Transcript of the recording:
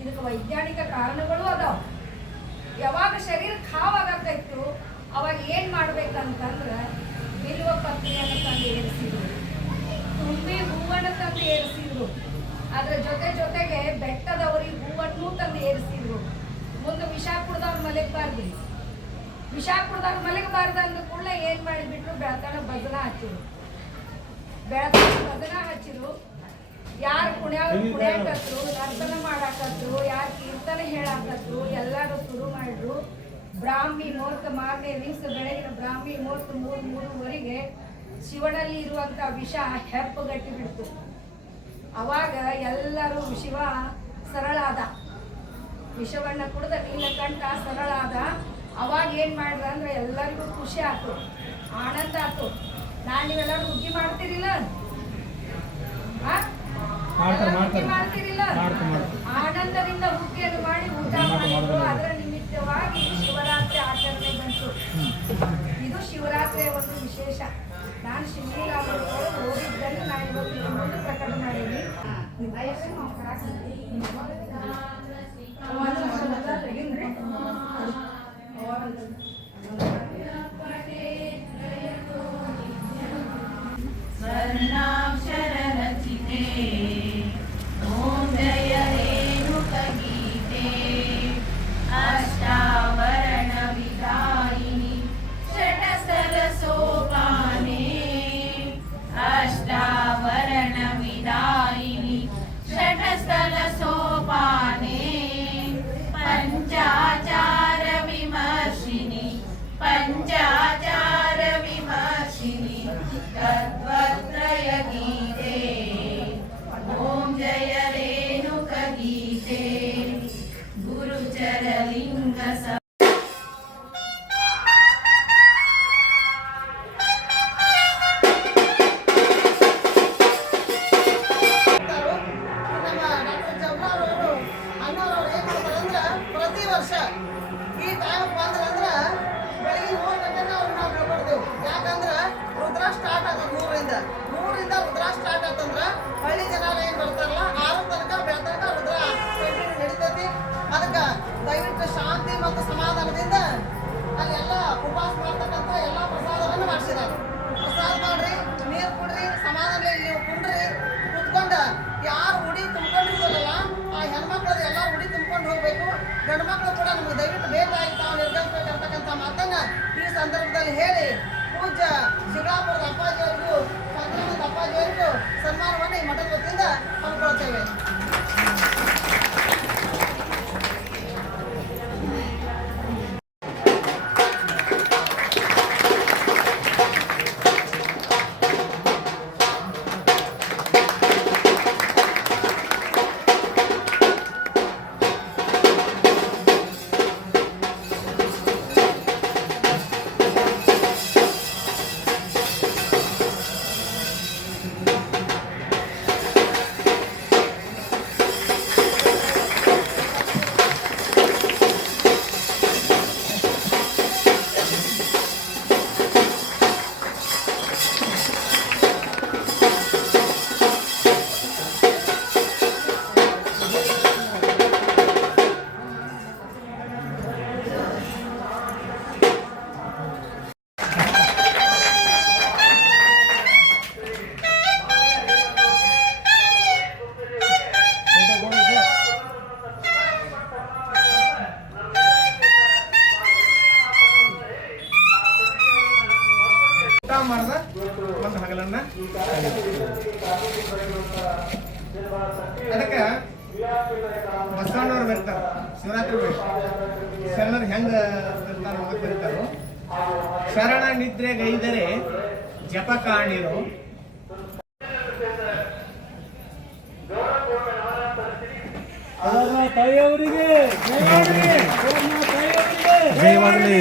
ಇದಕ್ಕೆ ವೈಜ್ಞಾನಿಕ ಕಾರಣಗಳು ಅದಾವ. ಯಾವಾಗ ಶರೀರ ಖಾವಾಗತ್ತಿತ್ತು ಅವಾಗ ಏನು ಮಾಡ್ಬೇಕಂತಂದ್ರೆ ಬಿಲ್ವ ಪತ್ರೆಯನ್ನು ತಂದು ಏರಿಸಿದ್ರು, ತುಂಬಿ ಹೂವನ್ನು ತಂದು ಏರಿಸಿದ್ರು, ಅದರ ಜೊತೆಗೆ ಬೆಟ್ಟದವರಿಗೆ ಹೂವನ್ನು ತಂದು ಏರಿಸಿದ್ರು. ಮುಂದೆ ವಿಷ ಕುಡ್ದವ್ರು ಮಲಗಬಾರ್ದು, ವಿಷ ಕುಡ್ದವ್ರು ಮಲಗಬಾರ್ದು ಅಂದ ಕೂಡಲೇ ಏನು ಮಾಡಿಬಿಟ್ರು, ಬೆಳತನ ಭಜನ ಹಚ್ಚಿರು. ಬೆಳತನ ಭಜನ ಹಚ್ಚಿರು. ಯಾರು ಕುಣಿಯಾಕತ್ರು, ನರ್ತನ ಮಾಡಾಕತ್ರು, ಯಾರು ಕೀರ್ತನೆ ಹೇಳಾಕತ್ರು, ಎಲ್ಲರೂ ಶುರು ಮಾಡಿದ್ರು. ಬ್ರಾಹ್ಮಿ ಮುಹೂರ್ತ ಮಾರನೇ ದಿವಸ ಬೆಳಗಿನ ಬ್ರಾಹ್ಮಿ ಮುಹೂರ್ತ 3-3:30 ಶಿವನಲ್ಲಿ ಇರುವಂಥ ವಿಷ ಹೆಪ್ಪಗಟ್ಟಿ ಬಿಡ್ತು. ಅವಾಗ ಎಲ್ಲರೂ ಶಿವ ಸರಳಾದ, ವಿಷವನ್ನ ಕುಡಿದ ನೀಲಕಂಠ ಸರಳಾದ. ಅವಾಗ ಏನು ಮಾಡಿದ ಅಂದ್ರೆ ಎಲ್ಲರಿಗೂ ಖುಷಿ ಆಯ್ತು, ಆನಂದ ಆಯ್ತು. ನೀವೆಲ್ಲರೂ ಹುಗ್ಗಿ ಮಾಡ್ತೀರಿಲ್ಲ, ಮಾಡ್ತೀರಿಲ್ಲ, ಆನಂದದಿಂದ ಹುಗ್ಗಿಯನ್ನು ಮಾಡಿ ಊಟ ಮಾಡಿದ್ರು. ಅದರ ನಿಮಿತ್ತವಾಗಿ ಶಿವರಾತ್ರಿ ಆಚರಣೆ ಬಂತು. ಇದು ಶಿವರಾತ್ರಿಯ ಒಂದು ವಿಶೇಷ. ನಾನು ಶಿವಲಿಂಗ ಓದಿದ್ದನ್ನು ನಾನು ಇವತ್ತು ನಿಮ್ಮ ಮುಂದೆ ಪ್ರಕಟ ಮಾಡೀನಿ. ಶಾಂತಿ ಮತ್ತು ಸಮಾಧಾನದಿಂದ ಅಲ್ಲೆಲ್ಲ ಉಪವಾಸ ಮಾಡ್ತಕ್ಕಂಥ ಎಲ್ಲ ಪ್ರಸಾದವನ್ನು ಮಾಡಿಸಿದ್ದಾರೆ. ಪ್ರಸಾದ ಮಾಡ್ರಿ, ನೀರು ಕುಡ್ರಿ, ಸಮಾಧಾನದಲ್ಲಿ ನೀವು ಕುಂಡ್ರಿ, ಕುತ್ಕೊಂಡ ಯಾರು ಉಡಿ ತುಂಬ್ಕೊಂಡಿರೋದಲ್ಲ ಆ ಹೆಣ್ಮಕ್ಳದ್ದು ಎಲ್ಲ ಉಡಿ ತುಂಬ್ಕೊಂಡು ಹೋಗ್ಬೇಕು. ಗಂಡು ಮಕ್ಕಳು ಕೂಡ ನಮಗೆ ದಯವಿಟ್ಟು ಬೇಕಾಗಿ ತಾವು ನಿರ್ಗಮಿಸಬೇಕಂತಕ್ಕಂಥ ಮಾತನ್ನ ಈ ಸಂದರ್ಭದಲ್ಲಿ ಹೇಳಿ ಪೂಜ್ಯ ಶಿವರಾಪುರದ ಅಪ್ಪಾಜಿಯವರಿಗೂ ಸಂಕ್ರಮಣದ ಅಪ್ಪಾಜಿಯವರಿಗೂ ಸನ್ಮಾನವನ್ನು ಈ ಮಠದ ವತಿಯಿಂದ ಹಮ್ಮಿಕೊಳ್ತೇವೆ. ಮಾಡ್ದ ಒಂದು ಹಗಲನ್ನ ಅದಕ್ಕೆ ಬಸವಣ್ಣವ್ರು ಬರ್ತಾರೆ ಶಿವರಾತ್ರಿ ಶರಣರು ಹೆಂಗ ಬರ್ತಾರೋ ಶರಣ ನಿದ್ರೆಗೈದರೆ ಜಪ ಕಾಣಿರೋ ತಾಯಿಯವರಿಗೆ ಜಯವಾಗಲಿ.